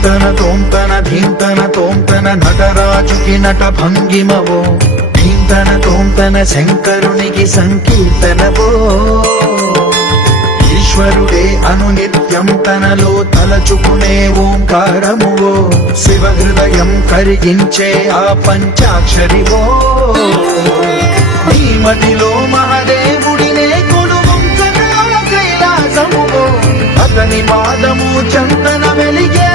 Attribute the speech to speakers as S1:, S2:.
S1: ధీంతన తోంతన ధీంతన తోంతన నటరాజుకి నట భంగిమవో. ధీంతన తోంతన శంకరునికి సంకీర్తనవో. ఈశ్వరుడే అనునిత్యం తనలో తలచుకునే ఓంకారమువో. శివ హృదయం కరిగించే ఆ పంచాక్షరివో. నీ మదిలో మహాదేవుడినే కొలువంకన కైలాసమువో అతని పాదము చందన వెలిగే